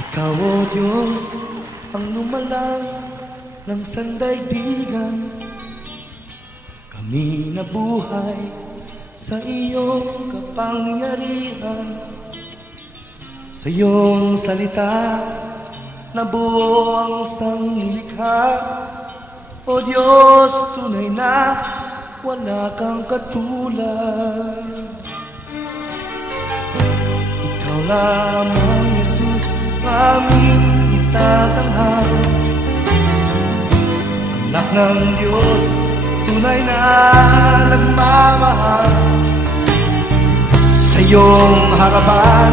Ikaw, O Diyos, ang lumalang ng sandaigdigan. Kami nabuhay sa iyong kapangyarihan. Sa iyong salita, nabuo ang sanglilikha. O Diyos, tunay na wala kang katulad. Ikaw lamang, Jesus, aming itatanghal. Anak ng Diyos, tunay na nagmamahal. Sa iyong harapan,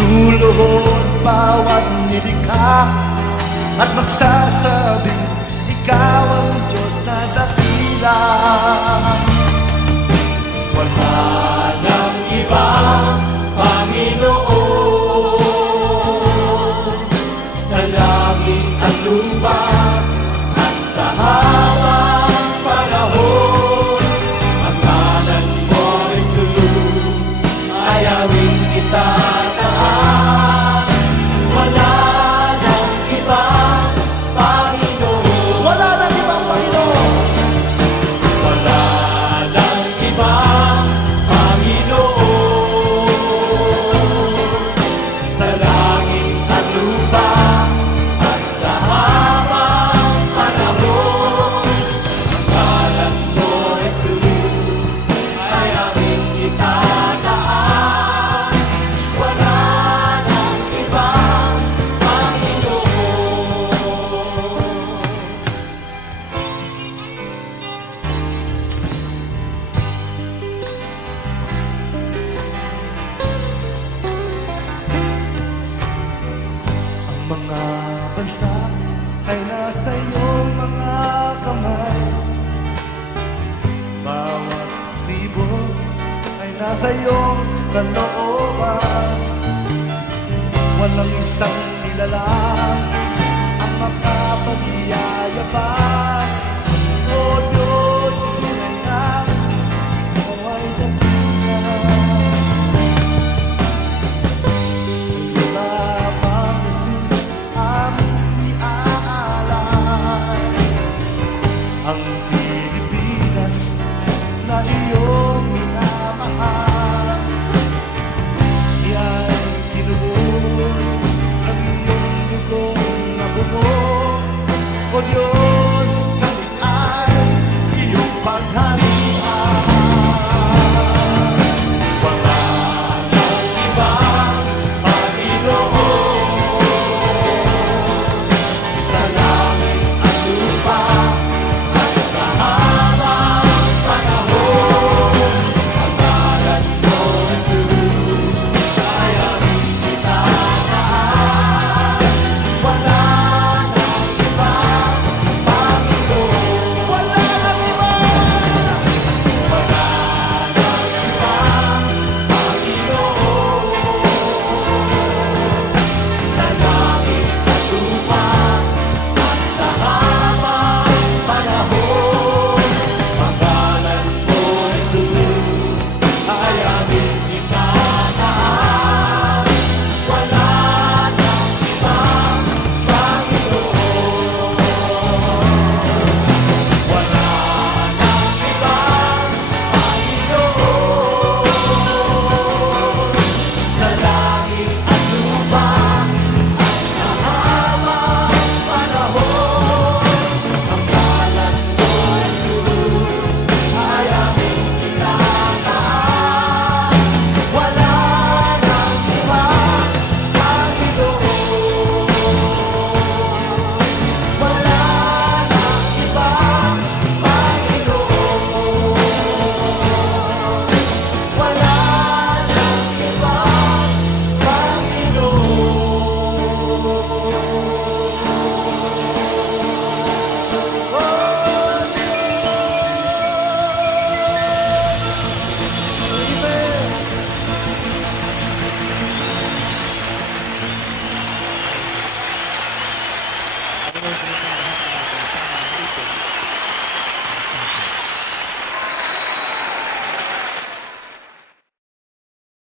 luluhod bawat nilikha at magsasabing, ikaw ang Diyos na dakila. Wala nang iba, Panginoon, sa langit at lupa at sa habang panahon. Ang ngalan mo, Jesus, ay aming itataas. Wala nang iba, Panginoon. Wala nang ibang Panginoon. Wala nang iba, Panginoon, sa langit at lupa at sa habang panahon. Ang ngalan mo, Jesus, ay aming itataas. Wala nang iba, Panginoon. Ang mga bansa ay nasa iyong mga kamay. Bawat tribo ay nasa iyong kalooban. Walang isang nilalang ang makapag-iyayabang.